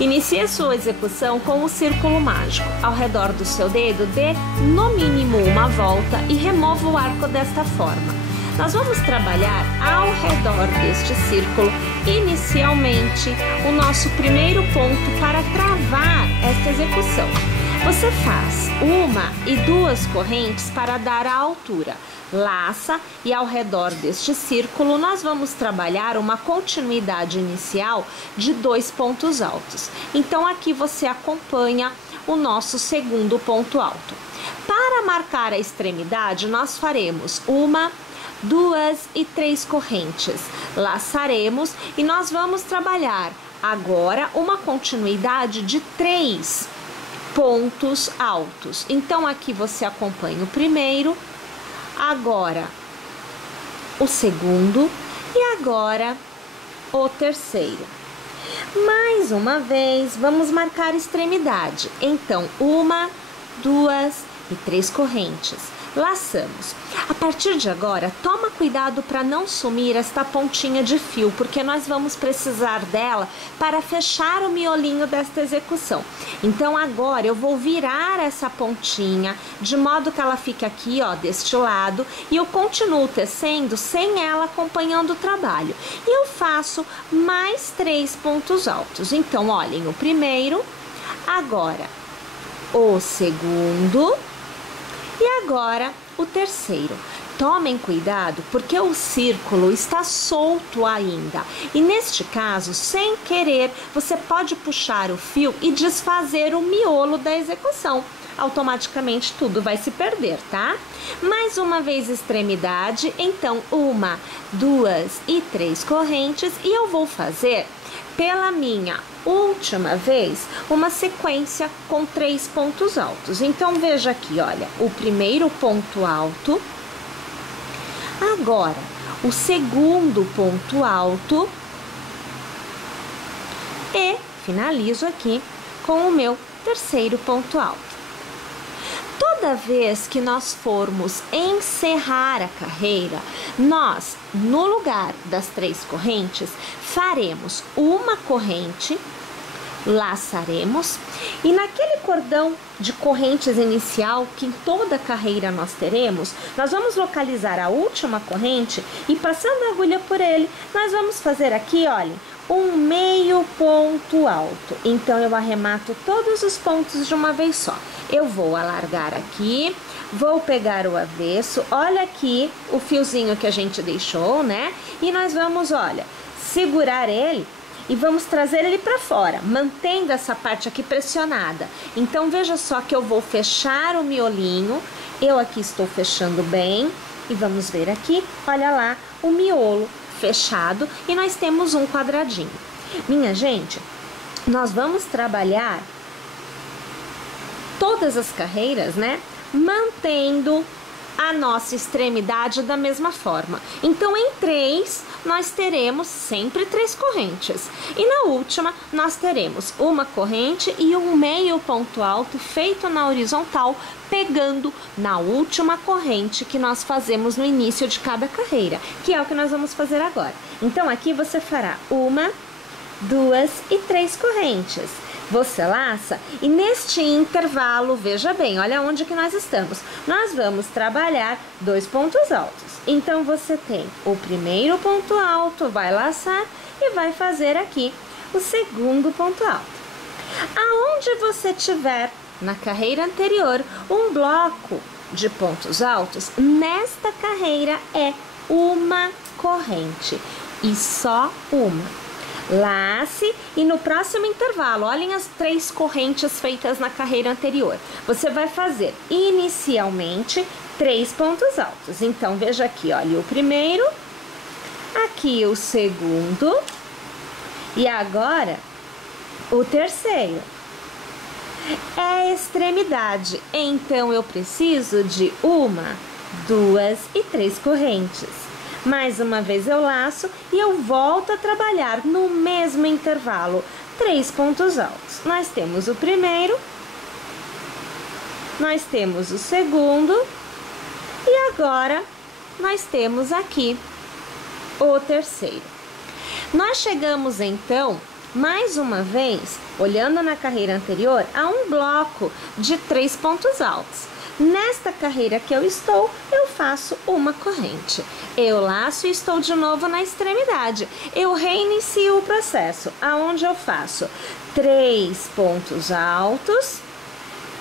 Inicie sua execução com o círculo mágico. Ao redor do seu dedo, dê no mínimo uma volta e remova o arco desta forma. Nós vamos trabalhar ao redor deste círculo, inicialmente, o nosso primeiro ponto para travar esta execução. Você faz 1 e 2 correntes para dar a altura. Laça e ao redor deste círculo nós vamos trabalhar uma continuidade inicial de 2 pontos altos. Então aqui você acompanha o nosso segundo ponto alto. Para marcar a extremidade nós faremos 1, 2 e 3 correntes. Laçaremos e nós vamos trabalhar agora uma continuidade de 3 pontos altos. Então aqui você acompanha o primeiro, agora o segundo e agora o terceiro. Mais uma vez, vamos marcar extremidade. Então, 1, 2 e 3 correntes. Laçamos. A partir de agora, toma cuidado para não sumir esta pontinha de fio, porque nós vamos precisar dela para fechar o miolinho desta execução. Então agora eu vou virar essa pontinha de modo que ela fique aqui, ó, deste lado, e eu continuo tecendo sem ela acompanhando o trabalho. E eu faço mais 3 pontos altos. Então, olhem, o primeiro, agora o segundo e agora o terceiro. Tomem cuidado porque o círculo está solto ainda e neste caso, sem querer, você pode puxar o fio e desfazer o miolo da execução. Automaticamente tudo vai se perder, tá? Mais uma vez extremidade, então 1, 2 e 3 correntes e eu vou fazer pela minha última vez uma sequência com 3 pontos altos. Então veja aqui, olha, o primeiro ponto alto, agora o segundo ponto alto e finalizo aqui com o meu terceiro ponto alto. Toda vez que nós formos encerrar a carreira, nós, no lugar das 3 correntes, faremos uma corrente, laçaremos e naquele cordão de correntes inicial que em toda a carreira nós teremos, nós vamos localizar a última corrente e passando a agulha por ele, nós vamos fazer aqui, olhem, um meio ponto alto. Então eu arremato todos os pontos de uma vez só. Eu vou alargar aqui, vou pegar o avesso, olha aqui o fiozinho que a gente deixou, né? E nós vamos, olha, segurar ele e vamos trazer ele para fora, mantendo essa parte aqui pressionada. Então veja só que eu vou fechar o miolinho, eu aqui estou fechando bem e vamos ver aqui, olha lá o miolo fechado e nós temos um quadradinho. Minha gente, nós vamos trabalhar todas as carreiras, né? Mantendo a nossa extremidade da mesma forma. Então, em 3, nós teremos sempre 3 correntes. E na última, nós teremos uma corrente e um meio ponto alto feito na horizontal, pegando na última corrente que nós fazemos no início de cada carreira, que é o que nós vamos fazer agora. Então, aqui você fará 1, 2 e 3 correntes. Você laça e neste intervalo, veja bem, olha onde que nós estamos. Nós vamos trabalhar 2 pontos altos. Então, você tem o primeiro ponto alto, vai laçar e vai fazer aqui o segundo ponto alto. Aonde você tiver na carreira anterior um bloco de pontos altos, nesta carreira é uma corrente e só uma. Lace e no próximo intervalo, olhem as 3 correntes feitas na carreira anterior. Você vai fazer inicialmente 3 pontos altos. Então, veja aqui, olha o primeiro, aqui o segundo e agora o terceiro. É a extremidade, então eu preciso de 1, 2 e 3 correntes. Mais uma vez eu laço e eu volto a trabalhar no mesmo intervalo, 3 pontos altos. Nós temos o primeiro, nós temos o segundo e agora nós temos aqui o terceiro. Nós chegamos então mais uma vez, olhando na carreira anterior, há um bloco de 3 pontos altos. Nesta carreira que eu estou, eu faço uma corrente. Eu laço e estou de novo na extremidade. Eu reinicio o processo, aonde eu faço 3 pontos altos,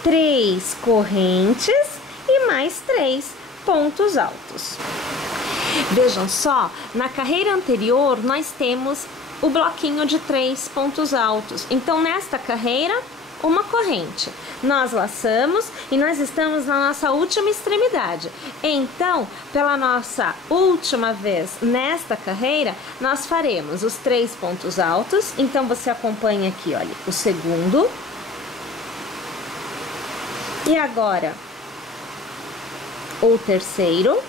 3 correntes e mais 3 pontos altos. Vejam só, na carreira anterior nós temos o bloquinho de 3 pontos altos. Então, nesta carreira, uma corrente. Nós laçamos e nós estamos na nossa última extremidade. Então, pela nossa última vez nesta carreira, nós faremos os 3 pontos altos. Então, você acompanha aqui, olha, o segundo. E agora, o terceiro.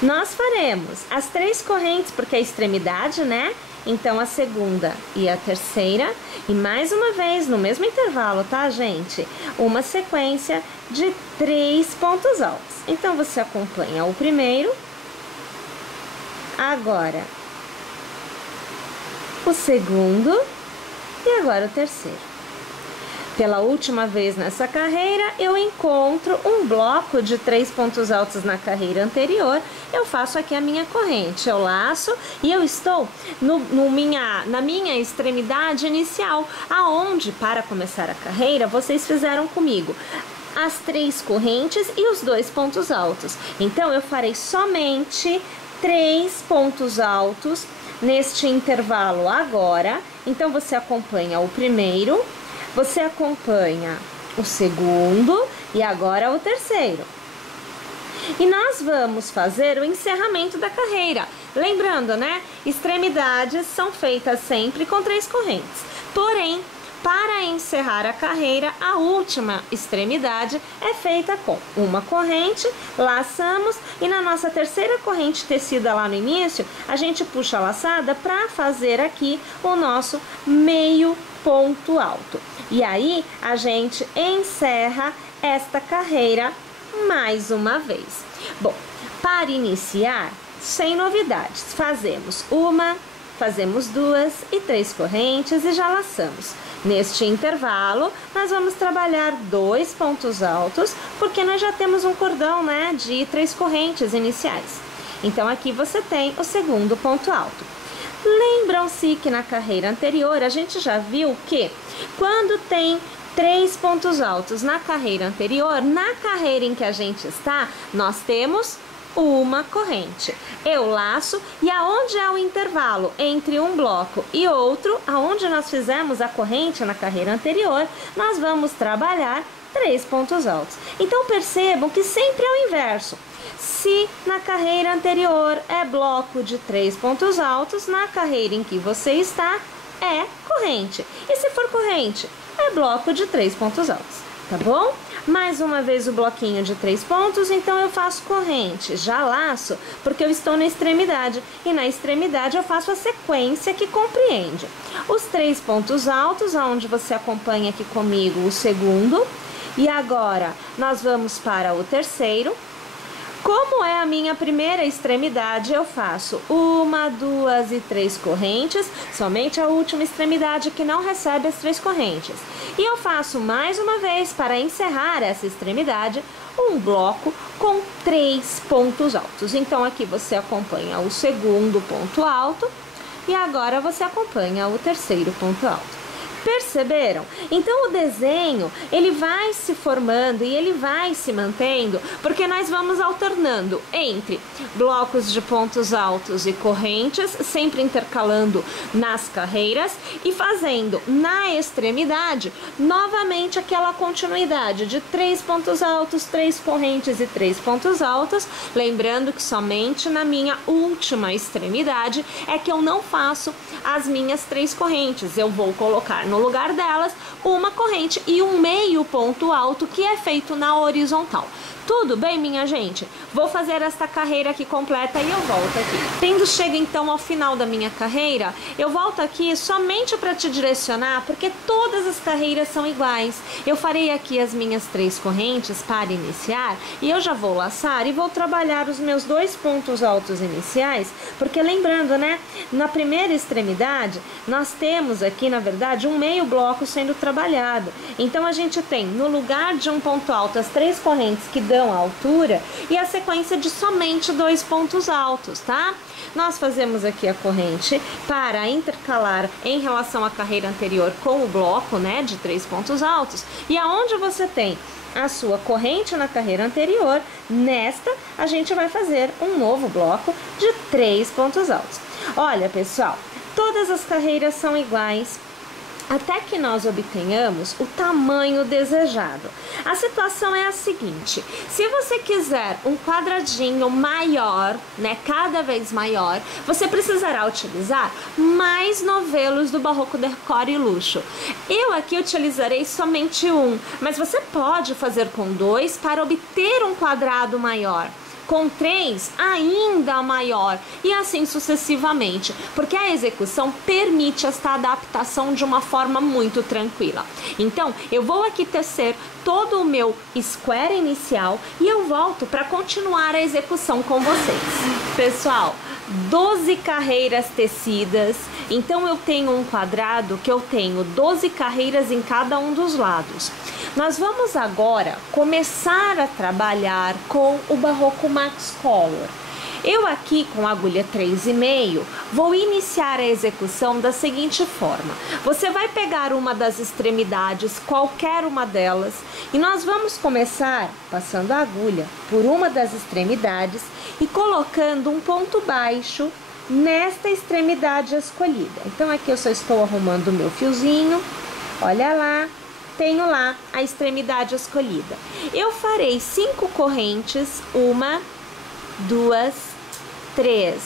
Nós faremos as 3 correntes, porque é a extremidade, né? Então, a segunda e a terceira. E mais uma vez, no mesmo intervalo, tá, gente? Uma sequência de 3 pontos altos. Então, você acompanha o primeiro. Agora, o segundo. E agora, o terceiro. Pela última vez nessa carreira, eu encontro um bloco de 3 pontos altos na carreira anterior. Eu faço aqui a minha corrente, eu laço e eu estou na minha extremidade inicial, aonde, para começar a carreira, vocês fizeram comigo as 3 correntes e os 2 pontos altos. Então, eu farei somente 3 pontos altos neste intervalo agora. Então, você acompanha o primeiro. Você acompanha o segundo e agora o terceiro. E nós vamos fazer o encerramento da carreira. Lembrando, né? Extremidades são feitas sempre com 3 correntes. Porém, para encerrar a carreira, a última extremidade é feita com uma corrente, laçamos e na nossa terceira corrente tecida lá no início, a gente puxa a laçada para fazer aqui o nosso meio ponto alto. E aí, a gente encerra esta carreira mais uma vez. Bom, para iniciar, sem novidades, fazemos uma, fazemos 2 e 3 correntes e já laçamos. Neste intervalo, nós vamos trabalhar 2 pontos altos, porque nós já temos um cordão, né, de 3 correntes iniciais. Então, aqui você tem o segundo ponto alto. Lembram-se que na carreira anterior, a gente já viu que quando tem 3 pontos altos na carreira anterior, na carreira em que a gente está, nós temos uma corrente. Eu laço e aonde é o intervalo entre um bloco e outro, aonde nós fizemos a corrente na carreira anterior, nós vamos trabalhar 3 pontos altos. Então, percebam que sempre é o inverso. Se na carreira anterior é bloco de 3 pontos altos, na carreira em que você está é corrente. E se for corrente, é bloco de 3 pontos altos, tá bom? Mais uma vez o bloquinho de 3 pontos, então eu faço corrente, já laço, porque eu estou na extremidade. E na extremidade eu faço a sequência que compreende os 3 pontos altos, aonde você acompanha aqui comigo o segundo. E agora nós vamos para o terceiro. Como é a minha primeira extremidade, eu faço 1, 2 e 3 correntes, somente a última extremidade que não recebe as 3 correntes. E eu faço mais uma vez, para encerrar essa extremidade, um bloco com 3 pontos altos. Então, aqui você acompanha o segundo ponto alto e agora você acompanha o terceiro ponto alto. Perceberam? Então, o desenho, ele vai se formando e ele vai se mantendo, porque nós vamos alternando entre blocos de pontos altos e correntes, sempre intercalando nas carreiras e fazendo na extremidade, novamente aquela continuidade de 3 pontos altos, 3 correntes e 3 pontos altos. Lembrando que somente na minha última extremidade é que eu não faço as minhas 3 correntes, eu vou colocar no lugar delas uma corrente e um meio ponto alto que é feito na horizontal. Tudo bem, minha gente? Vou fazer esta carreira aqui completa e eu volto aqui. Tendo chego então ao final da minha carreira, eu volto aqui somente para te direcionar, porque todas as carreiras são iguais. Eu farei aqui as minhas 3 correntes para iniciar e eu já vou laçar e vou trabalhar os meus 2 pontos altos iniciais, porque lembrando, né, na primeira extremidade, nós temos aqui, na verdade, um meio bloco sendo trabalhado. Então a gente tem, no lugar de um ponto alto, as 3 correntes que dão a altura e a sequência de somente 2 pontos altos, tá? Nós fazemos aqui a corrente para intercalar em relação à carreira anterior com o bloco, né, de 3 pontos altos. E aonde você tem a sua corrente na carreira anterior, nesta a gente vai fazer um novo bloco de 3 pontos altos. Olha, pessoal, todas as carreiras são iguais, até que nós obtenhamos o tamanho desejado. A situação é a seguinte: se você quiser um quadradinho maior, né, cada vez maior, você precisará utilizar mais novelos do Barroco Decor e Luxo. Eu aqui utilizarei somente um, mas você pode fazer com 2 para obter um quadrado maior. Com 3 ainda maior e assim sucessivamente, porque a execução permite esta adaptação de uma forma muito tranquila. Então eu vou aqui tecer todo o meu square inicial e eu volto para continuar a execução com vocês. Pessoal, 12 carreiras tecidas, então eu tenho um quadrado que eu tenho 12 carreiras em cada um dos lados. Nós vamos agora começar a trabalhar com o Barroco Max Color. Eu aqui com a agulha 3,5 vou iniciar a execução da seguinte forma. Você vai pegar uma das extremidades, qualquer uma delas, e nós vamos começar passando a agulha por uma das extremidades e colocando um ponto baixo nesta extremidade escolhida. Então aqui eu só estou arrumando o meu fiozinho, olha lá. Tenho lá a extremidade escolhida. Eu farei 5 correntes, 1, 2, 3,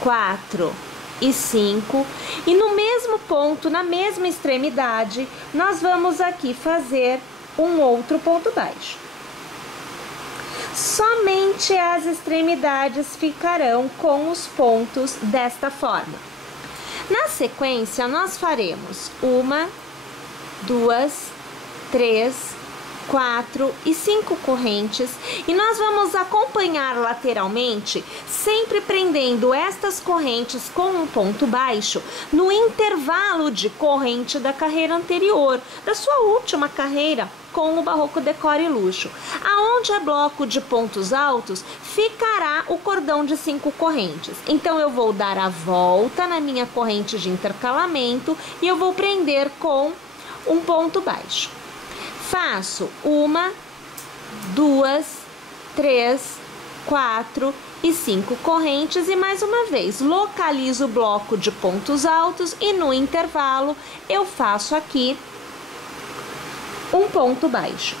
4 e 5. E no mesmo ponto, na mesma extremidade, nós vamos aqui fazer um outro ponto baixo. Somente as extremidades ficarão com os pontos desta forma. Na sequência, nós faremos 1, 2, 3, 4 e 5 correntes e nós vamos acompanhar lateralmente, sempre prendendo estas correntes com um ponto baixo no intervalo de corrente da carreira anterior, da sua última carreira com o Barroco Decor e Luxo. Aonde é bloco de pontos altos, ficará o cordão de 5 correntes. Então eu vou dar a volta na minha corrente de intercalamento e eu vou prender com um ponto baixo. Faço 1, 2, 3, 4 e 5 correntes e mais uma vez localizo o bloco de pontos altos e no intervalo eu faço aqui um ponto baixo.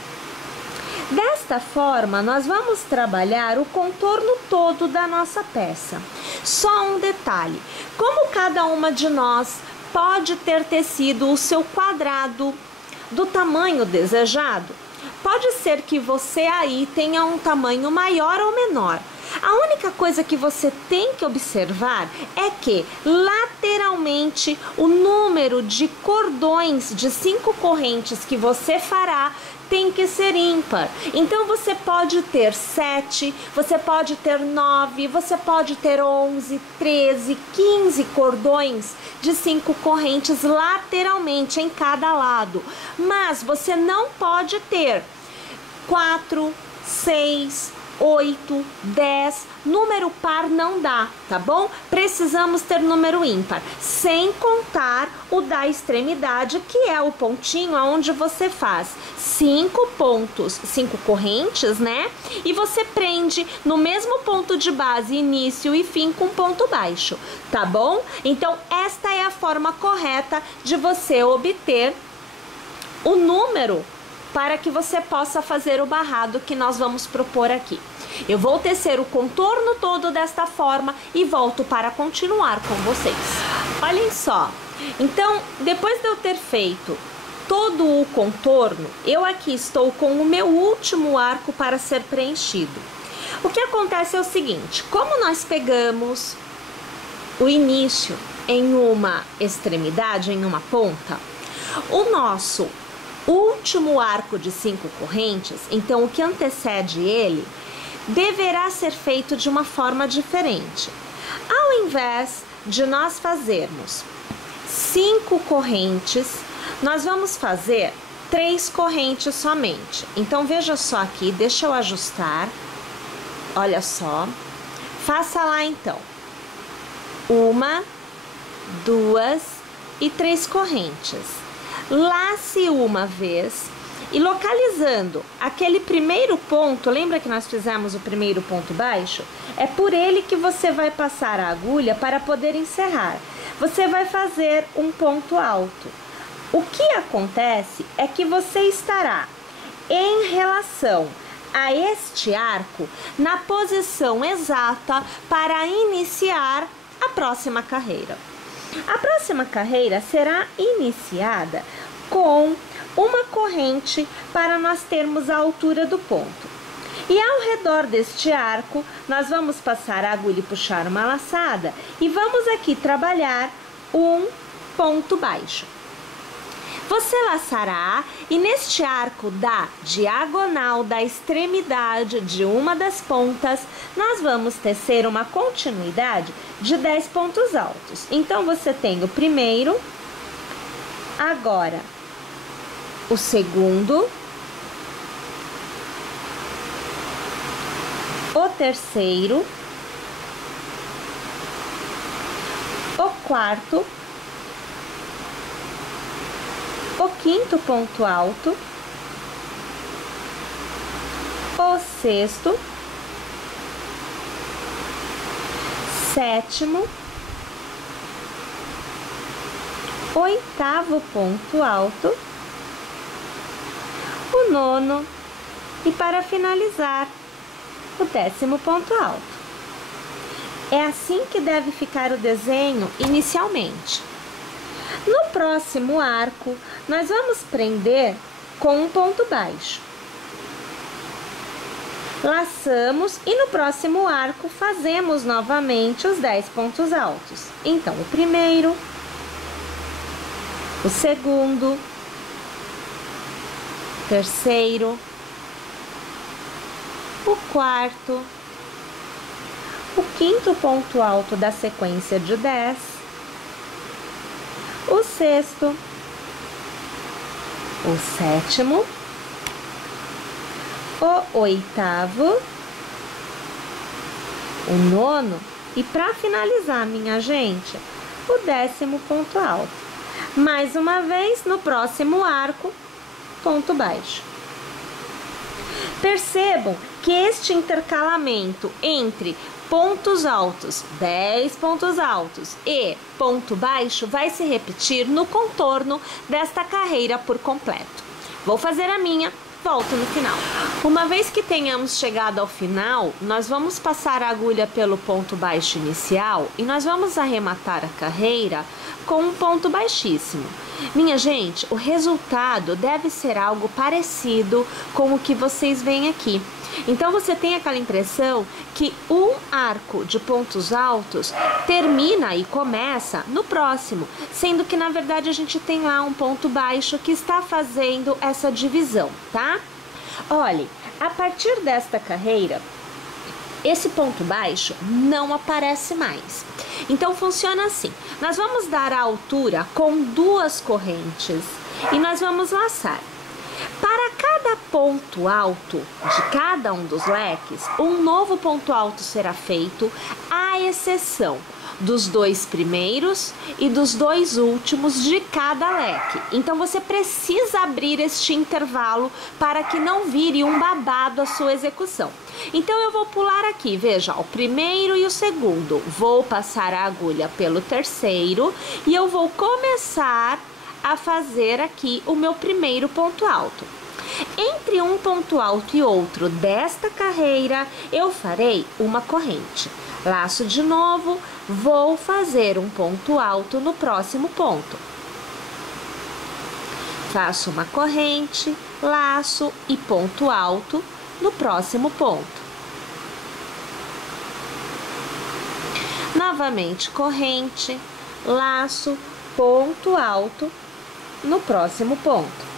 Desta forma, nós vamos trabalhar o contorno todo da nossa peça. Só um detalhe: como cada uma de nós pode ter tecido o seu quadrado do tamanho desejado, pode ser que você aí tenha um tamanho maior ou menor. A única coisa que você tem que observar é que lateralmente o número de cordões de 5 correntes que você fará tem que ser ímpar. Então você pode ter 7, você pode ter 9, você pode ter 11, 13, 15 cordões de 5 correntes lateralmente em cada lado. Mas você não pode ter 4, 6, 8, 10, número par não dá, tá bom? Precisamos ter número ímpar, sem contar o da extremidade, que é o pontinho aonde você faz 5 pontos, 5 correntes, né? E você prende no mesmo ponto de base, início e fim com ponto baixo, tá bom? Então, esta é a forma correta de você obter o número para que você possa fazer o barrado que nós vamos propor aqui. Eu vou tecer o contorno todo desta forma e volto para continuar com vocês. Olhem só, então depois de eu ter feito todo o contorno, eu aqui estou com o meu último arco para ser preenchido. O que acontece é o seguinte, como nós pegamos o início em uma extremidade, em uma ponta, o nosso último arco de 5 correntes, então o que antecede ele, deverá ser feito de uma forma diferente. Ao invés de nós fazermos 5 correntes, nós vamos fazer 3 correntes somente. Então veja só aqui, deixa eu ajustar. Olha só. Faça lá então. 1, 2 e 3 correntes. Lace uma vez e localizando aquele primeiro ponto, lembra que nós fizemos o primeiro ponto baixo? É por ele que você vai passar a agulha para poder encerrar. Você vai fazer um ponto alto. O que acontece é que você estará em relação a este arco na posição exata para iniciar a próxima carreira. A próxima carreira será iniciada com uma corrente para nós termos a altura do ponto. E ao redor deste arco, nós vamos passar a agulha e puxar uma laçada e vamos aqui trabalhar um ponto baixo. Você laçará e neste arco da diagonal da extremidade de uma das pontas, nós vamos tecer uma continuidade de 10 pontos altos. Então, você tem o primeiro, agora o segundo, o terceiro, o quarto, o quinto ponto alto, o sexto, sétimo, oitavo ponto alto, o nono e para finalizar o 10º ponto alto. É assim que deve ficar o desenho inicialmente. No próximo arco, nós vamos prender com um ponto baixo. Laçamos e no próximo arco fazemos novamente os 10 pontos altos. Então, o primeiro, o segundo, terceiro, o quarto, o quinto ponto alto da sequência de 10, o sexto, o sétimo, o oitavo, o nono e para finalizar, minha gente, o 10º ponto alto. Mais uma vez, no próximo arco, ponto baixo. Percebam que este intercalamento entre pontos altos, 10 pontos altos e ponto baixo vai se repetir no contorno desta carreira por completo. Vou fazer a minha, volto no final. Uma vez que tenhamos chegado ao final, nós vamos passar a agulha pelo ponto baixo inicial e nós vamos arrematar a carreira com um ponto baixíssimo. Minha gente, o resultado deve ser algo parecido com o que vocês veem aqui. Então, você tem aquela impressão que um arco de pontos altos termina e começa no próximo, sendo que, na verdade, a gente tem lá um ponto baixo que está fazendo essa divisão, tá? Olhe, a partir desta carreira, esse ponto baixo não aparece mais. Então, funciona assim. Nós vamos dar a altura com 2 correntes e nós vamos laçar. Para cada ponto alto de cada um dos leques, um novo ponto alto será feito, à exceção dos 2 primeiros e dos 2 últimos de cada leque. Então, você precisa abrir este intervalo para que não vire um babado a sua execução. Então, eu vou pular aqui, veja, o primeiro e o segundo. Vou passar a agulha pelo terceiro e eu vou começar a fazer aqui o meu primeiro ponto alto. Entre um ponto alto e outro desta carreira, eu farei uma corrente. Laço de novo, vou fazer um ponto alto no próximo ponto. Faço uma corrente, laço e ponto alto no próximo ponto. Novamente corrente, laço, ponto alto no próximo ponto.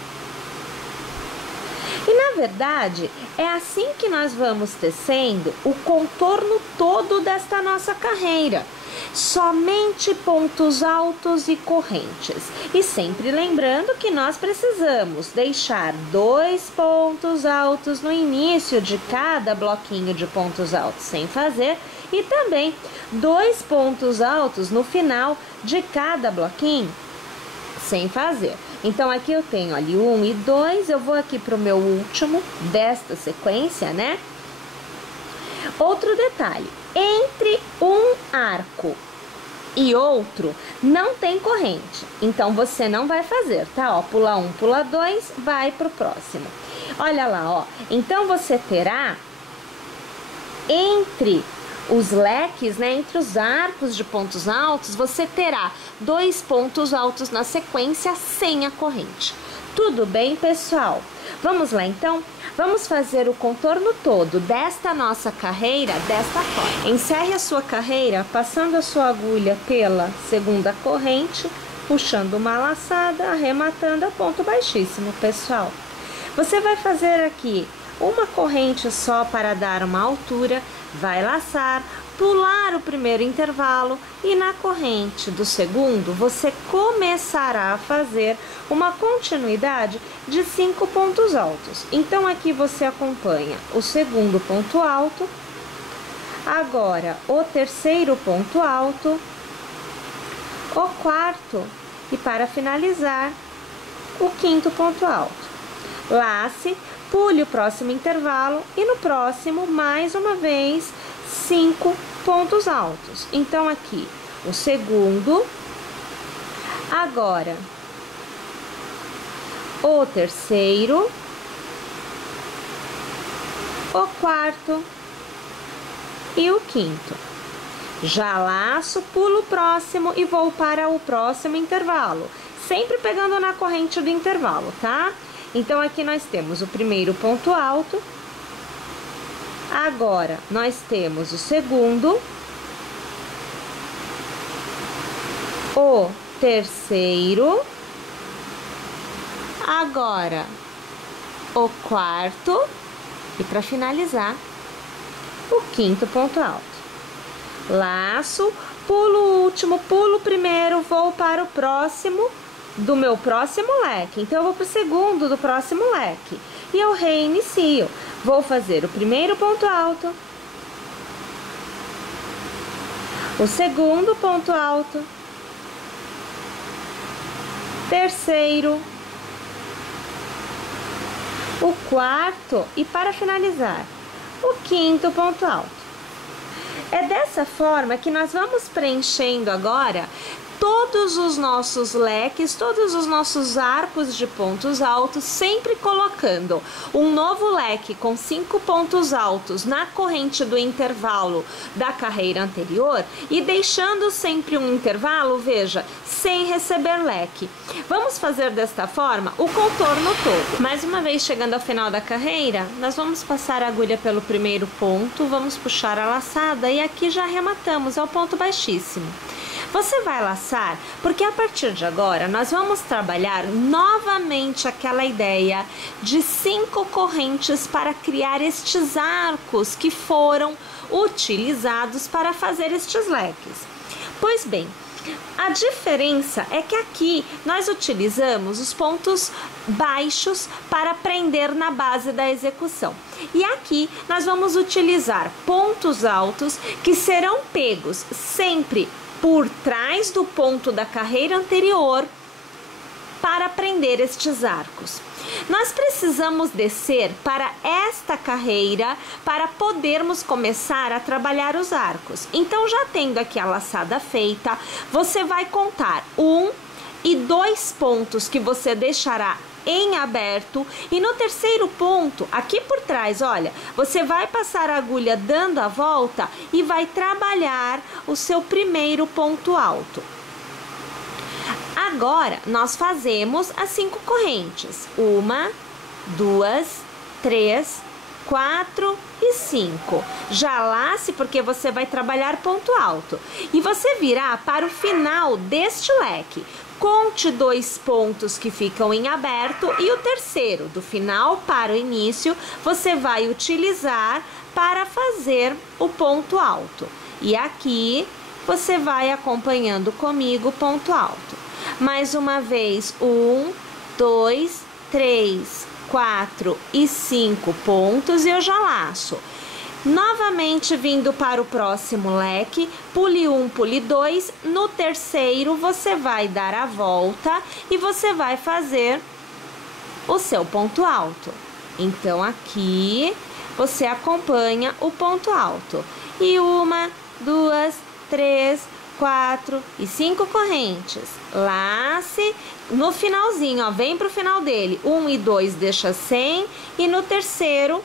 E na verdade, é assim que nós vamos tecendo o contorno todo desta nossa carreira. Somente pontos altos e correntes. E sempre lembrando que nós precisamos deixar 2 pontos altos no início de cada bloquinho de pontos altos sem fazer e também 2 pontos altos no final de cada bloquinho sem fazer. Então, aqui eu tenho ali 1 e 2, eu vou aqui para o meu último desta sequência, né? Outro detalhe, entre um arco e outro, não tem corrente. Então, você não vai fazer, tá? Ó, pula 1, pula 2, vai pro próximo. Olha lá, ó. Então, você terá entre os leques, né, entre os arcos de pontos altos, você terá 2 pontos altos na sequência sem a corrente. Tudo bem, pessoal? Vamos lá, então? Vamos fazer o contorno todo desta nossa carreira desta forma. Encerre a sua carreira passando a sua agulha pela segunda corrente, puxando uma laçada, arrematando a ponto baixíssimo, pessoal. Você vai fazer aqui uma corrente só para dar uma altura, vai laçar, pular o primeiro intervalo e na corrente do segundo você começará a fazer uma continuidade de 5 pontos altos. Então aqui você acompanha o segundo ponto alto, agora o terceiro ponto alto, o quarto e para finalizar o quinto ponto alto. Lace, pule o próximo intervalo e no próximo mais uma vez 5 pontos altos. Então aqui o segundo, agora o terceiro, o quarto e o quinto. Já laço, pulo o próximo e vou para o próximo intervalo, sempre pegando na corrente do intervalo, tá? Então aqui nós temos o primeiro ponto alto, agora nós temos o segundo, o terceiro, agora o quarto e para finalizar o quinto ponto alto. Laço, pulo o último, pulo o primeiro, vou para o próximo do meu próximo leque. Então eu vou para o segundo do próximo leque e eu reinicio. Vou fazer o primeiro ponto alto, o segundo ponto alto, terceiro, o quarto e para finalizar o quinto ponto alto. É dessa forma que nós vamos preenchendo agora todos os nossos leques, todos os nossos arcos de pontos altos, sempre colocando um novo leque com 5 pontos altos na corrente do intervalo da carreira anterior e deixando sempre um intervalo, veja, sem receber leque. Vamos fazer desta forma o contorno todo. Mais uma vez chegando ao final da carreira, nós vamos passar a agulha pelo primeiro ponto, vamos puxar a laçada e aqui já arrematamos ao ponto baixíssimo. Você vai laçar porque a partir de agora nós vamos trabalhar novamente aquela ideia de 5 correntes para criar estes arcos que foram utilizados para fazer estes leques. Pois bem, a diferença é que aqui nós utilizamos os pontos baixos para prender na base da execução. E aqui nós vamos utilizar pontos altos que serão pegos sempre por trás do ponto da carreira anterior para prender estes arcos. Nós precisamos descer para esta carreira para podermos começar a trabalhar os arcos. Então, já tendo aqui a laçada feita, você vai contar 1 e 2 pontos que você deixará em aberto e no terceiro ponto, aqui por trás, olha, você vai passar a agulha dando a volta e vai trabalhar o seu primeiro ponto alto. Agora, nós fazemos as 5 correntes. 1, 2, 3, 4 e 5. Já lace porque você vai trabalhar ponto alto. E você virá para o final deste leque. Conte 2 pontos que ficam em aberto e o terceiro, do final para o início, você vai utilizar para fazer o ponto alto. E aqui você vai acompanhando comigo o ponto alto. Mais uma vez, 1, 2, 3, 4 e 5 pontos e eu já laço. Novamente vindo para o próximo leque, pule 1, pule 2, no terceiro você vai dar a volta e você vai fazer o seu ponto alto. Então aqui você acompanha o ponto alto. E 1, 2, 3, 4 e 5 correntes. Lace no finalzinho, ó, vem pro final dele. 1 e 2 deixa sem e no terceiro,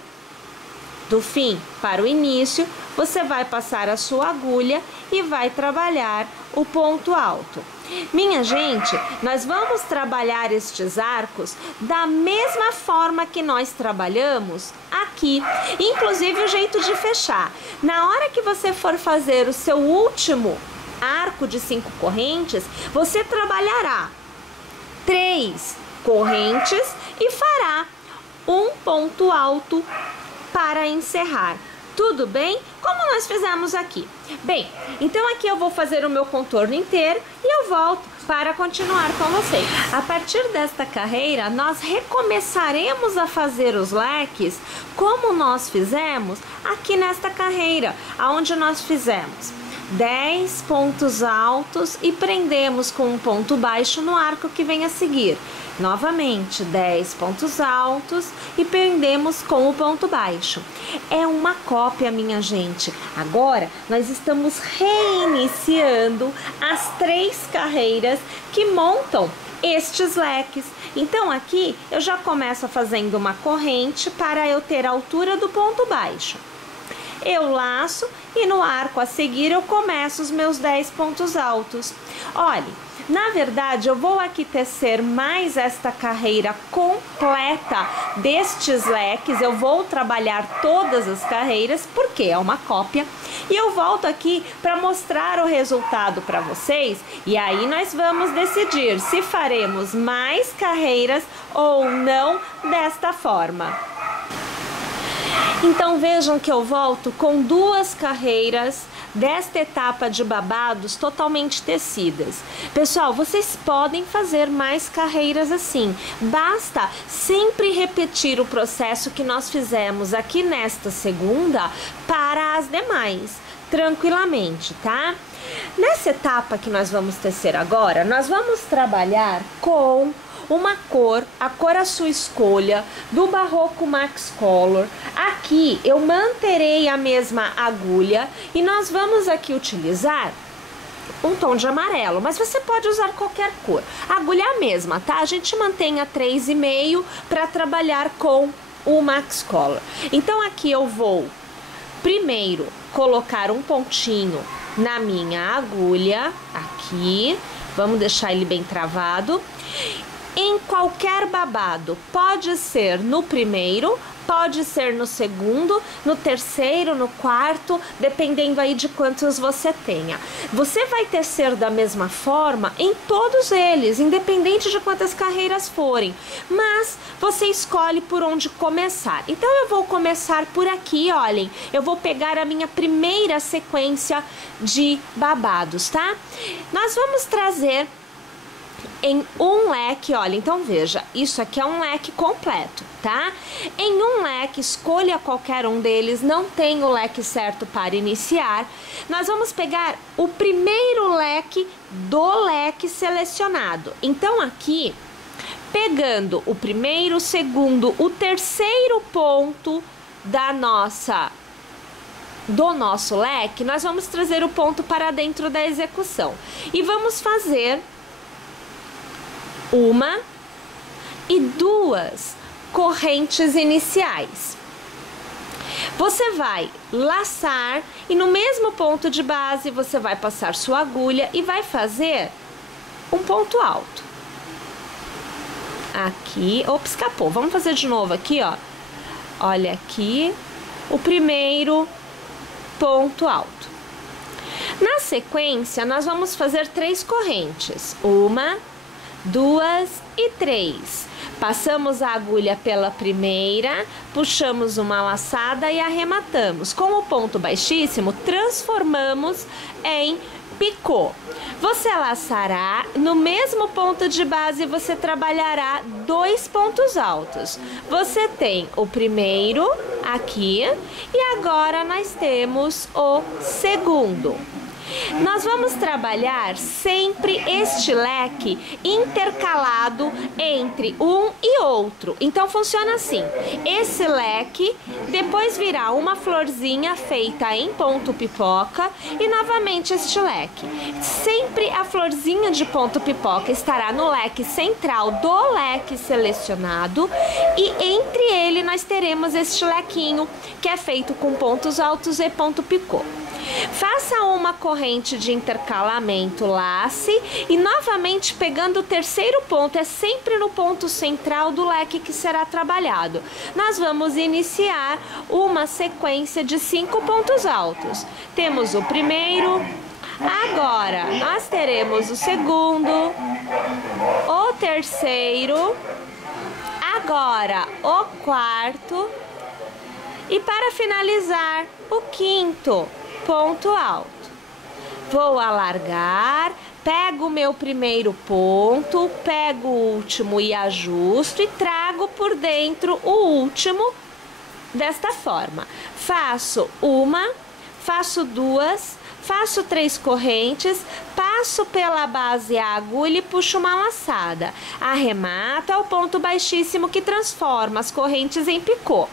do fim para o início, você vai passar a sua agulha e vai trabalhar o ponto alto. Minha gente, nós vamos trabalhar estes arcos da mesma forma que nós trabalhamos aqui, inclusive o jeito de fechar. Na hora que você for fazer o seu último arco de 5 correntes, você trabalhará 3 correntes e fará um ponto alto para encerrar. Tudo bem? Como nós fizemos aqui. Bem, então aqui eu vou fazer o meu contorno inteiro e eu volto para continuar com vocês. A partir desta carreira, nós recomeçaremos a fazer os leques como nós fizemos aqui nesta carreira, aonde nós fizemos 10 pontos altos e prendemos com um ponto baixo no arco que vem a seguir. Novamente, 10 pontos altos e prendemos com o ponto baixo. É uma cópia, minha gente. Agora, nós estamos reiniciando as 3 carreiras que montam estes leques. Então, aqui, eu já começo fazendo uma corrente para eu ter a altura do ponto baixo. Eu laço e no arco a seguir eu começo os meus 10 pontos altos. Olha, na verdade, eu vou aqui tecer mais esta carreira completa destes leques. Eu vou trabalhar todas as carreiras, porque é uma cópia. E eu volto aqui para mostrar o resultado para vocês. E aí nós vamos decidir se faremos mais carreiras ou não desta forma. Então vejam que eu volto com 2 carreiras desta etapa de babados totalmente tecidas. Pessoal, vocês podem fazer mais carreiras assim. Basta sempre repetir o processo que nós fizemos aqui nesta segunda para as demais, tranquilamente, tá? Nessa etapa que nós vamos tecer agora, nós vamos trabalhar com uma cor, a cor à sua escolha, do Barroco Max Color. Aqui eu manterei a mesma agulha e nós vamos aqui utilizar um tom de amarelo, mas você pode usar qualquer cor. A agulha é a mesma, tá? A gente mantém a 3,5 para trabalhar com o Max Color. Então aqui eu vou primeiro colocar um pontinho na minha agulha, aqui, vamos deixar ele bem travado. Em qualquer babado, pode ser no primeiro, pode ser no segundo, no terceiro, no quarto, dependendo aí de quantos você tenha. Você vai tecer da mesma forma em todos eles, independente de quantas carreiras forem, mas você escolhe por onde começar. Então eu vou começar por aqui, olhem, eu vou pegar a minha primeira sequência de babados, tá? Nós vamos trazer em um leque, olha, então veja, isso aqui é um leque completo, tá? Em um leque, escolha qualquer um deles, não tem o leque certo para iniciar. Nós vamos pegar o primeiro leque do leque selecionado. Então aqui, pegando o primeiro, o segundo, o terceiro ponto do nosso leque, nós vamos trazer o ponto para dentro da execução. E vamos fazer 1 e 2 correntes iniciais. Você vai laçar e no mesmo ponto de base você vai passar sua agulha e vai fazer um ponto alto. Aqui, ops, escapou. Vamos fazer de novo aqui, ó. Olha aqui, o primeiro ponto alto. Na sequência, nós vamos fazer 3 correntes. 1, 2 e 3. Passamos a agulha pela primeira, puxamos uma laçada e arrematamos. Com o ponto baixíssimo, transformamos em picô. Você laçará, no mesmo ponto de base você trabalhará 2 pontos altos. Você tem o primeiro aqui e agora nós temos o segundo. Nós vamos trabalhar sempre este leque intercalado entre um e outro. Então funciona assim: esse leque depois virá uma florzinha feita em ponto pipoca e novamente este leque. Sempre a florzinha de ponto pipoca estará no leque central do leque selecionado e entre ele nós teremos este lequinho que é feito com pontos altos e ponto picô. Faça uma corrente de intercalamento, lace e novamente pegando o terceiro ponto, é sempre no ponto central do leque que será trabalhado. Nós vamos iniciar uma sequência de 5 pontos altos. Temos o primeiro, agora nós teremos o segundo, o terceiro, agora o quarto e para finalizar o quinto ponto alto. Vou alargar, pego o meu primeiro ponto, pego o último e ajusto e trago por dentro o último desta forma. Faço uma, faço 2, faço 3 correntes, passo pela base a agulha e puxo uma laçada. Arremata o ponto baixíssimo que transforma as correntes em picô.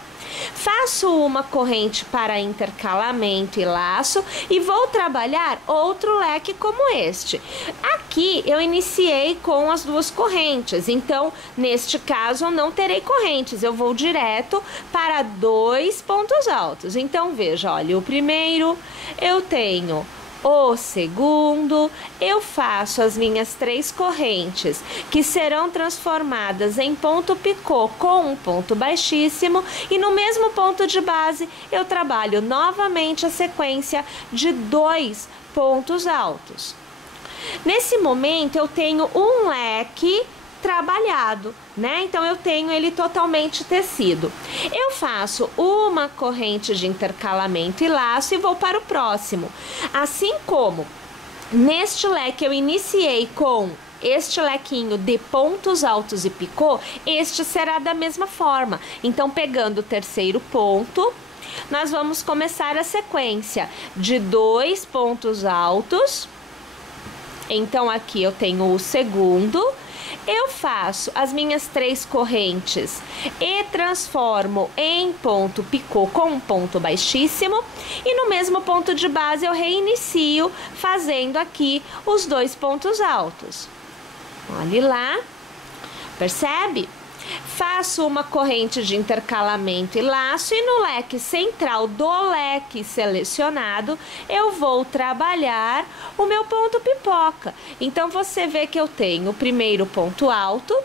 Faço uma corrente para intercalamento e laço e vou trabalhar outro leque como este. Aqui eu iniciei com as 2 correntes, então neste caso eu não terei correntes, eu vou direto para 2 pontos altos. Então veja, olha, o primeiro eu tenho o segundo, eu faço as minhas 3 correntes, que serão transformadas em ponto picô com um ponto baixíssimo, e no mesmo ponto de base eu trabalho novamente a sequência de 2 pontos altos. Nesse momento eu tenho um leque trabalhado, né? Então eu tenho ele totalmente tecido. Eu faço uma corrente de intercalamento e laço e vou para o próximo. Assim como neste leque eu iniciei com este lequinho de pontos altos e picô, este será da mesma forma. Então pegando o terceiro ponto, nós vamos começar a sequência de 2 pontos altos. Então aqui eu tenho o segundo. Eu faço as minhas 3 correntes e transformo em ponto picô com um ponto baixíssimo e no mesmo ponto de base eu reinicio fazendo aqui os 2 pontos altos. Olhe lá, percebe? Faço uma corrente de intercalamento e laço e no leque central do leque selecionado eu vou trabalhar o meu ponto pipoca. Então você vê que eu tenho o primeiro ponto alto,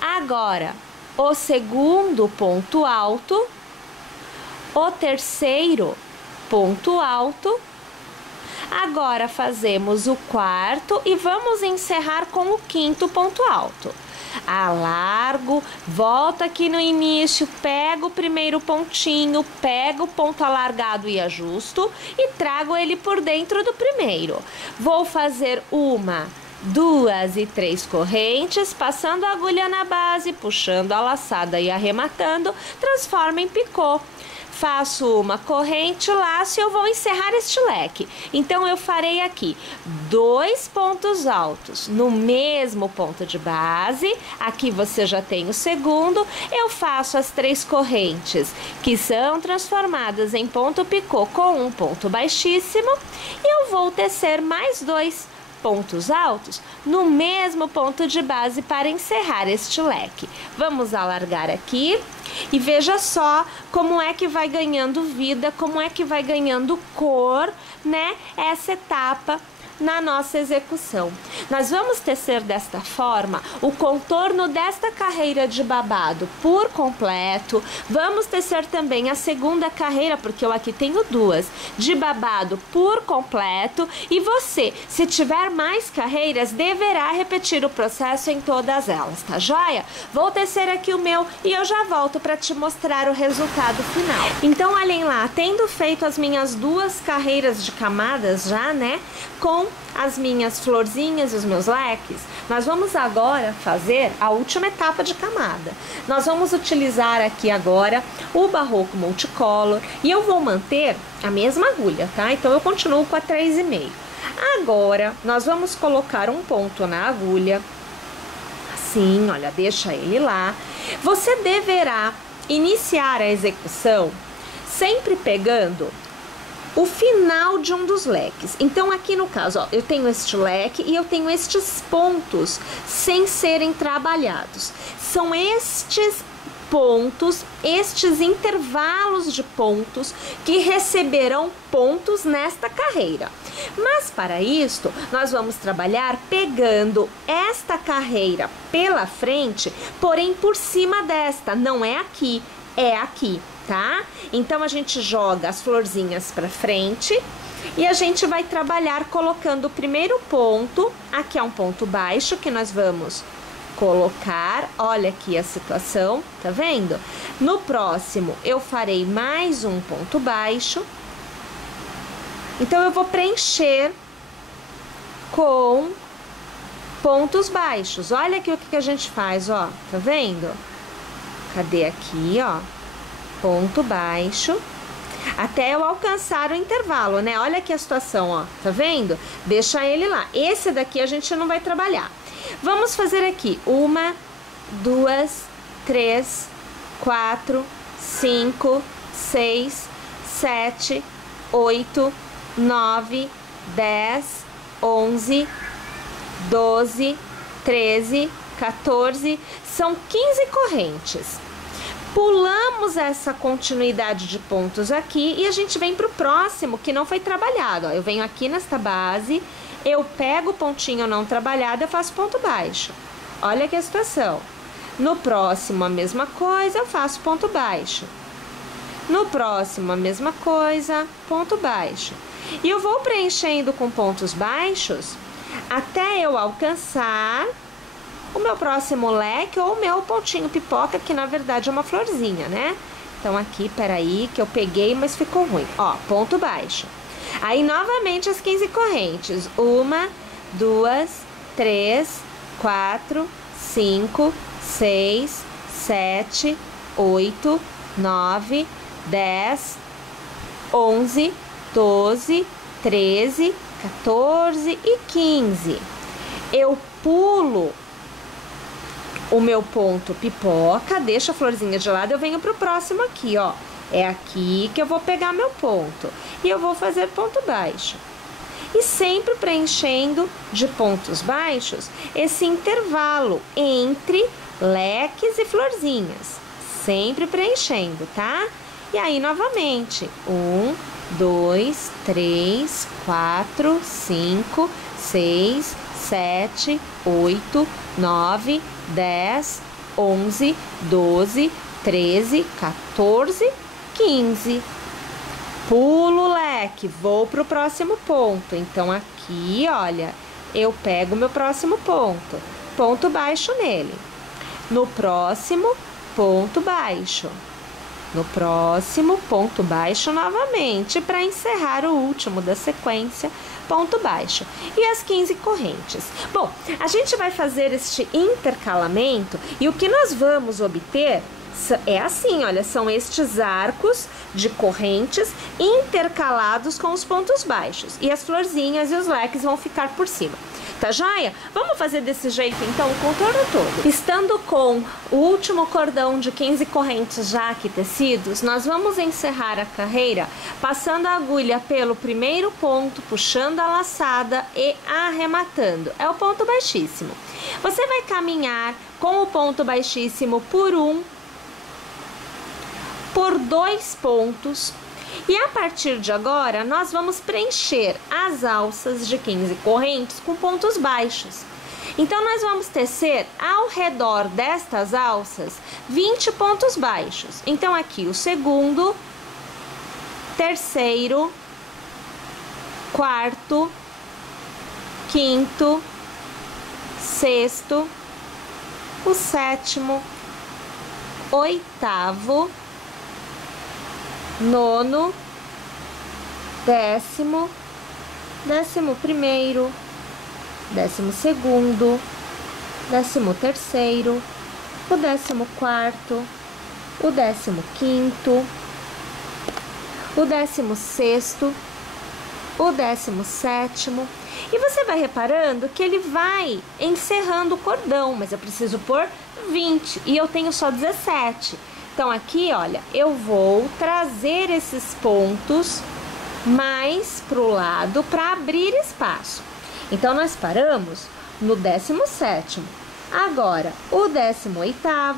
agora o segundo ponto alto, o terceiro ponto alto, agora fazemos o quarto e vamos encerrar com o quinto ponto alto. Alargo, volto aqui no início, pego o primeiro pontinho, pego o ponto alargado e ajusto e trago ele por dentro do primeiro. Vou fazer 1, 2 e 3 correntes, passando a agulha na base, puxando a laçada e arrematando, transforma em picô. Faço uma corrente, laço e eu vou encerrar este leque. Então eu farei aqui 2 pontos altos no mesmo ponto de base. Aqui você já tem o segundo. Eu faço as 3 correntes que são transformadas em ponto picô com um ponto baixíssimo e eu vou tecer mais 2 pontos altos no mesmo ponto de base para encerrar este leque. Vamos alargar aqui e veja só como é que vai ganhando vida, como é que vai ganhando cor, né? Essa etapa na nossa execução. Nós vamos tecer desta forma o contorno desta carreira de babado por completo. Vamos tecer também a segunda carreira, porque eu aqui tenho duas, de babado por completo. E você, se tiver mais carreiras, deverá repetir o processo em todas elas, tá joia? Vou tecer aqui o meu e eu já volto para te mostrar o resultado final. Então, olhem lá, tendo feito as minhas duas carreiras de camadas já, né, com as minhas florzinhas e os meus leques, nós vamos agora fazer a última etapa de camada. Nós vamos utilizar aqui agora o Barroco Multicolor e eu vou manter a mesma agulha, tá? Então, eu continuo com a 3,5. Agora, nós vamos colocar um ponto na agulha, assim, olha, deixa ele lá. Você deverá iniciar a execução sempre pegando o final de um dos leques. Então, aqui no caso, ó, eu tenho este leque e eu tenho estes pontos sem serem trabalhados. São estes pontos, estes intervalos de pontos que receberão pontos nesta carreira. Mas para isto, nós vamos trabalhar pegando esta carreira pela frente, porém por cima desta, não é aqui, é aqui, tá? Então, a gente joga as florzinhas para frente e a gente vai trabalhar colocando o primeiro ponto, aqui é um ponto baixo que nós vamos colocar, olha aqui a situação, tá vendo? No próximo, eu farei mais um ponto baixo. Então, eu vou preencher com pontos baixos. Olha aqui o que a gente faz, ó, tá vendo? Cadê aqui, ó? Ponto baixo, até eu alcançar o intervalo, né? Olha aqui a situação, ó, tá vendo? Deixa ele lá. Esse daqui a gente não vai trabalhar. Vamos fazer aqui 1, 2, 3, 4, 5, 6, 7, 8, 9, 10, 11, 12, 13, 14, são 15 correntes. Pulamos essa continuidade de pontos aqui e a gente vem para o próximo que não foi trabalhado. Ó, eu venho aqui nesta base, eu pego o pontinho não trabalhado e faço ponto baixo. Olha aqui a situação. No próximo, a mesma coisa, eu faço ponto baixo. No próximo, a mesma coisa, ponto baixo. E eu vou preenchendo com pontos baixos até eu alcançar o meu próximo leque ou o meu pontinho pipoca, que na verdade é uma florzinha, né? Então, aqui, peraí, que eu peguei, mas ficou ruim. Ó, ponto baixo. Aí, novamente, as 15 correntes. 1, 2, 3, 4, 5, 6, 7, 8, 9, 10, 11, 12, 13, 14 e 15. Eu pulo o meu ponto pipoca, deixo a florzinha de lado, eu venho pro próximo aqui, ó. É aqui que eu vou pegar meu ponto. E eu vou fazer ponto baixo. E sempre preenchendo de pontos baixos esse intervalo entre leques e florzinhas. Sempre preenchendo, tá? E aí, novamente, 1, 2, 3, 4, 5, 6, 7, 8, 9, 10, 11, 12, 13, 14, 15. Pulo o leque, vou pro próximo ponto. Então, aqui, olha, eu pego o meu próximo ponto. Ponto baixo nele. No próximo, ponto baixo. No próximo, ponto baixo novamente, para encerrar o último da sequência, ponto baixo. E as 15 correntes. Bom, a gente vai fazer este intercalamento e o que nós vamos obter é assim, olha, são estes arcos de correntes intercalados com os pontos baixos. E as florzinhas e os leques vão ficar por cima. Tá joia? Vamos fazer desse jeito, então, o contorno todo. Estando com o último cordão de 15 correntes já aqui tecidos, nós vamos encerrar a carreira passando a agulha pelo primeiro ponto, puxando a laçada e arrematando. É o ponto baixíssimo. Você vai caminhar com o ponto baixíssimo por 2 pontos, E a partir de agora, nós vamos preencher as alças de 15 correntes com pontos baixos. Então, nós vamos tecer ao redor destas alças 20 pontos baixos. Então, aqui o segundo, terceiro, quarto, quinto, sexto, o sétimo, oitavo, nono, décimo, 11º, 12º, 13º, o 14º, o 15º, o 16º, o 17º, e você vai reparando que ele vai encerrando o cordão, mas eu preciso pôr 20 e eu tenho só 17. Então aqui, olha, eu vou trazer esses pontos mais pro lado para abrir espaço. Então nós paramos no 17º. Agora o 18º,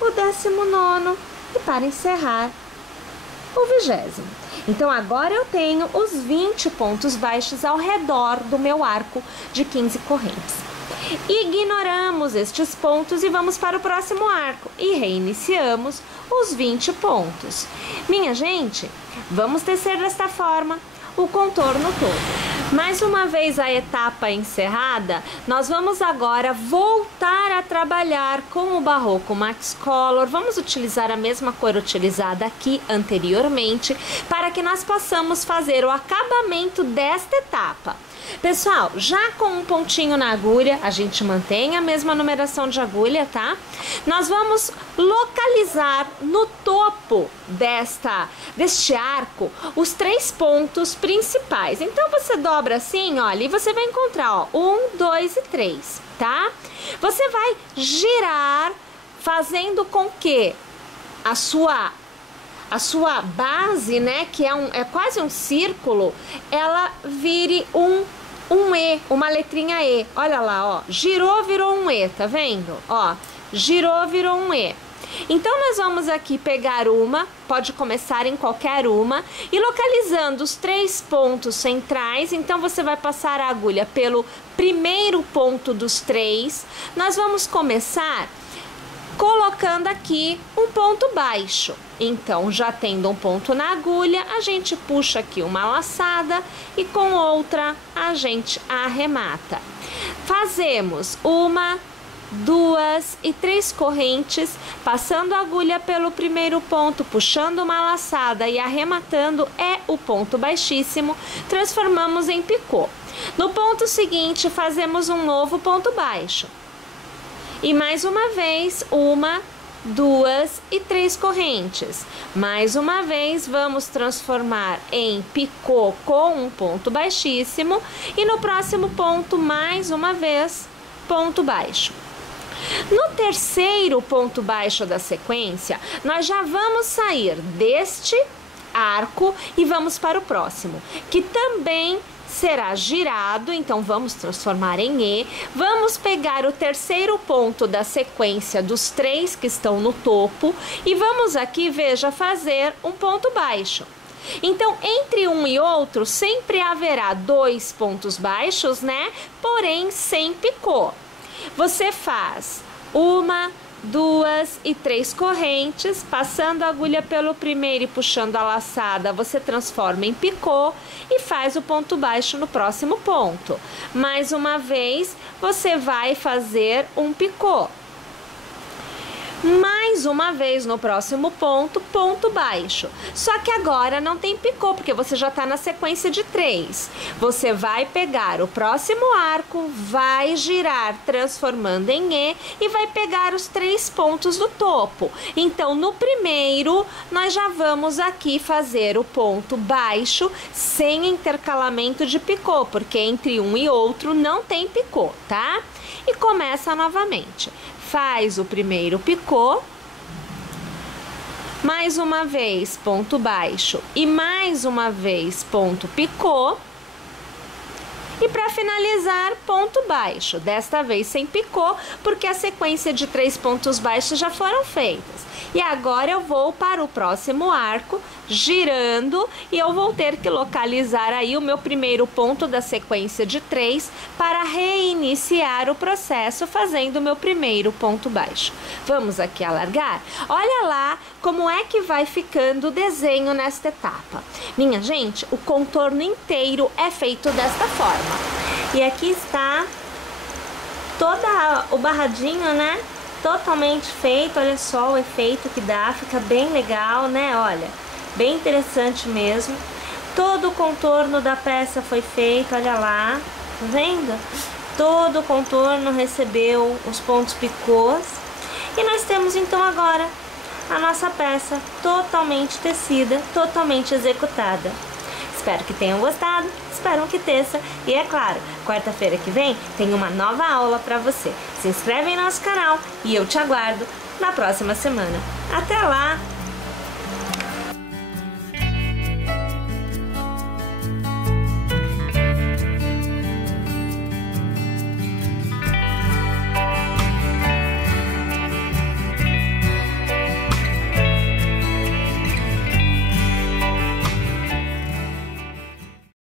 o 19º e para encerrar o 20º. Então, agora eu tenho os 20 pontos baixos ao redor do meu arco de 15 correntes. Ignoramos estes pontos e vamos para o próximo arco e reiniciamos os 20 pontos. Minha gente, vamos tecer desta forma o contorno todo. Mais uma vez a etapa encerrada, nós vamos agora voltar a trabalhar com o Barroco Max Color. Vamos utilizar a mesma cor utilizada aqui anteriormente, para que nós possamos fazer o acabamento desta etapa. Pessoal, já com um pontinho na agulha, a gente mantém a mesma numeração de agulha, tá? Nós vamos localizar no topo deste arco os 3 pontos principais. Então, você dobra assim, olha, e você vai encontrar, ó, 1, 2 e 3, tá? Você vai girar, fazendo com que a sua base, né, que é quase um círculo, ela vire um E, uma letrinha E. Olha lá, ó, girou, virou um E, tá vendo? Ó, girou, virou um E. Então, nós vamos aqui pegar uma, pode começar em qualquer uma, e localizando os 3 pontos centrais. Então, você vai passar a agulha pelo primeiro ponto dos 3. Nós vamos começar colocando aqui um ponto baixo. Então, já tendo um ponto na agulha, a gente puxa aqui uma laçada e com outra a gente arremata. Fazemos 1, 2 e 3 correntes, passando a agulha pelo primeiro ponto, puxando uma laçada e arrematando é o ponto baixíssimo, transformamos em picô. No ponto seguinte, fazemos um novo ponto baixo. E mais uma vez, 1, 2 e 3 correntes. Mais uma vez, vamos transformar em picô com um ponto baixíssimo. E no próximo ponto, mais uma vez, ponto baixo. No terceiro ponto baixo da sequência, nós já vamos sair deste arco e vamos para o próximo, que também será girado. Então, vamos transformar em E. Vamos pegar o terceiro ponto da sequência dos 3 que estão no topo e vamos aqui, veja, fazer um ponto baixo. Então, entre um e outro, sempre haverá 2 pontos baixos, né? Porém, sem picô. Você faz 1, 2 e 3 correntes, passando a agulha pelo primeiro e puxando a laçada, você transforma em picô e faz o ponto baixo no próximo ponto. Mais uma vez, você vai fazer um picô. Mais uma vez no próximo ponto, ponto baixo. Só que agora não tem picô, porque você já está na sequência de 3. Você vai pegar o próximo arco, vai girar transformando em E e vai pegar os 3 pontos do topo. Então, no primeiro, nós já vamos aqui fazer o ponto baixo sem intercalamento de picô, porque entre um e outro não tem picô, tá? E começa novamente. Faz o primeiro picô, mais uma vez ponto baixo e mais uma vez ponto picô, E para finalizar, ponto baixo, desta vez sem picô, porque a sequência de 3 pontos baixos já foram feitas. E agora eu vou para o próximo arco, girando, e eu vou ter que localizar aí o meu primeiro ponto da sequência de 3 para reiniciar o processo fazendo o meu primeiro ponto baixo. Vamos aqui alargar? Olha lá como é que vai ficando o desenho nesta etapa. Minha gente, o contorno inteiro é feito desta forma. E aqui está todo o barradinho, né? Totalmente feito, olha só o efeito que dá, fica bem legal, né? Olha, bem interessante mesmo. Todo o contorno da peça foi feito, olha lá, tá vendo? Todo o contorno recebeu os pontos picôs. E nós temos então agora a nossa peça totalmente tecida, totalmente executada. Espero que tenham gostado, espero que terça. E é claro, quarta-feira que vem tem uma nova aula para você. Se inscreve em nosso canal e eu te aguardo na próxima semana. Até lá!